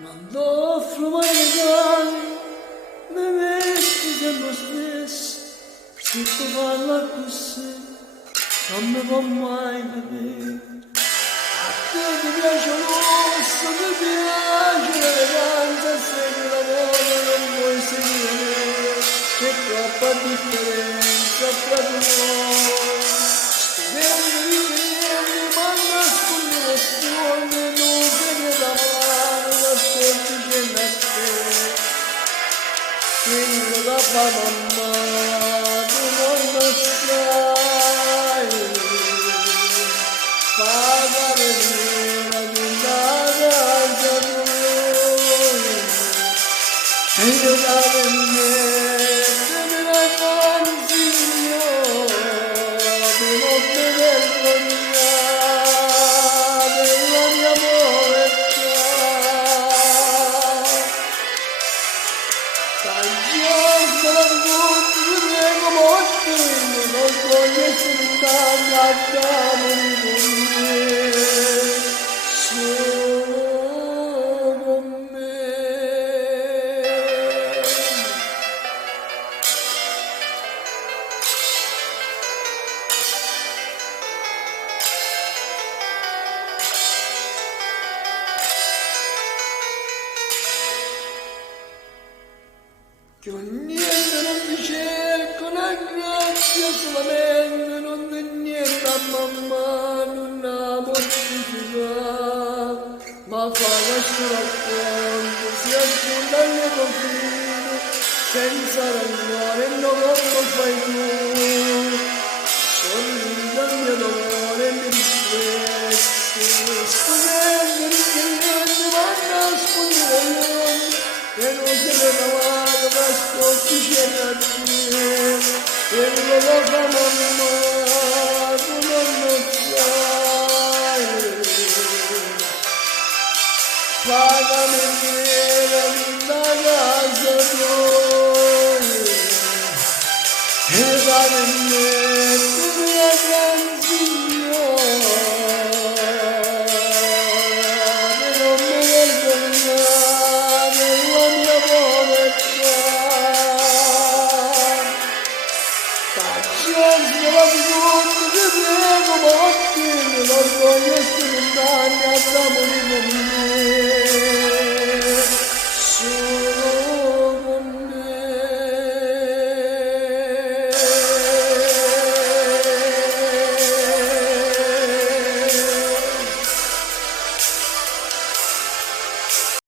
Non offro mai regali, ne metti dello stesso, se tu parla così, non mi può mai vedere. A te ti piace l'osso, ti piace l'eleganza, segui l'amore, non vuoi seguire me, c'è troppa differenza tra di noi. Studenti di clienti, ma nascondi lo sfondo, non vedi la mano, nascondi c'è da te. Figlio da mamma, tu non lo sai, paga venire ad una casa tua, e io da venire, mi consiglio, di non mi vergognare della mia povertà. Tagliando la voce, ti prego morte, non voglio essere ingannata con me, solo con me. Che niente non ti cerco, una grazia solamente, non di niente a mamma, non la mortifica, ma fa questo racconto, si aggiunge al mio confine, senza rancore, non lo fai tu, sorride al mio dolore e mi rispetti, scusate, niente, ma nascondere gli occhi, che non se ne trovare, ascolti c'è da dire, e non lo fa mamma, tu non lo sai. Pagami bene da casa tua, e dammi me, tu mia grande